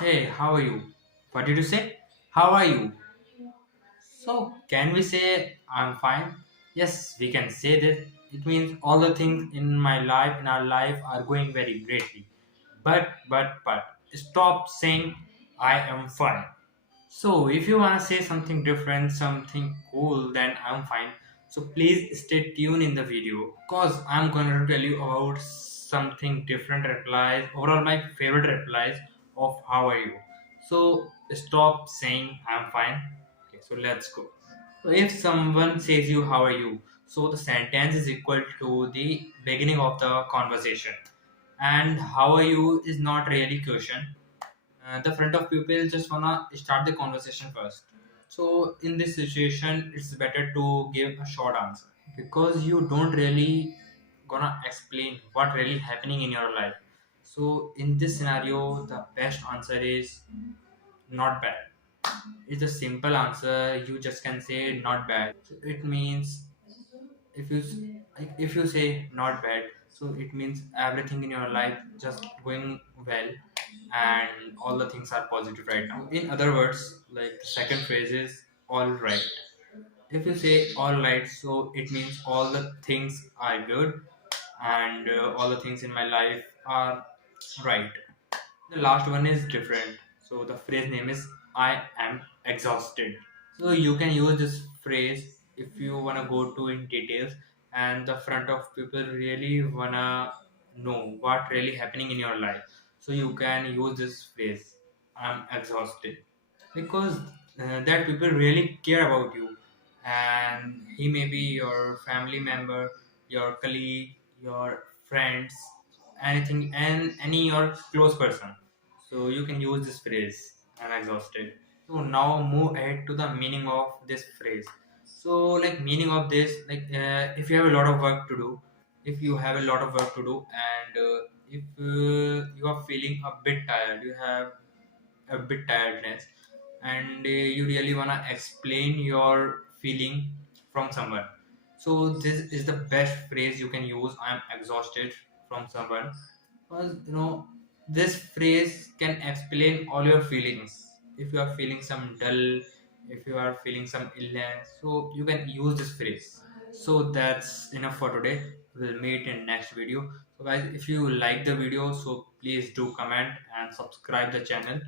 Hey, how are you? What did you say? How are you? So, can we say I'm fine? Yes, we can say this. It means all the things in our life, are going very greatly. But, stop saying I am fine. So, if you want to say something different, something cool, then I'm fine. So, please stay tuned in the video because I'm going to tell you about something different replies, overall, my favorite replies of how are you. So, stop saying I'm fine. Okay, so let's go. So, if someone says you, how are you? So, the sentence is equal to the beginning of the conversation. And how are you is not really question, the front of people just wanna start the conversation first. So in this situation, it's better to give a short answer because you don't really gonna explain what really happening in your life. So in this scenario, the best answer is not bad. It's a simple answer. You just can say not bad. So it means if you if you say not bad, so it means everything in your life just going well and all the things are positive right now. In other words, like the second phrase is all right. If you say all right, so it means all the things are good and all the things in my life are right. The last one is different. So the phrase name is I am exhausted. So you can use this phrase if you wanna go to in details and the front of people really wanna know what really happening in your life. So you can use this phrase I'm exhausted because that people really care about you and he may be your family member, your colleague, your friends, anything and any your close person. So you can use this phrase I'm exhausted. So now move ahead to the meaning of this phrase. So like meaning of this, like if you have a lot of work to do, if you have a lot of work to do and if you are feeling a bit tired, you have a bit tiredness and you really want to explain your feeling from someone, so this is the best phrase you can use, I'm exhausted, from someone, because this phrase can explain all your feelings. If you are feeling some dull, if you are feeling some illness, so you can use this phrase. So that's enough for today. We'll meet in next video. So guys, if you like the video, so please do comment and subscribe the channel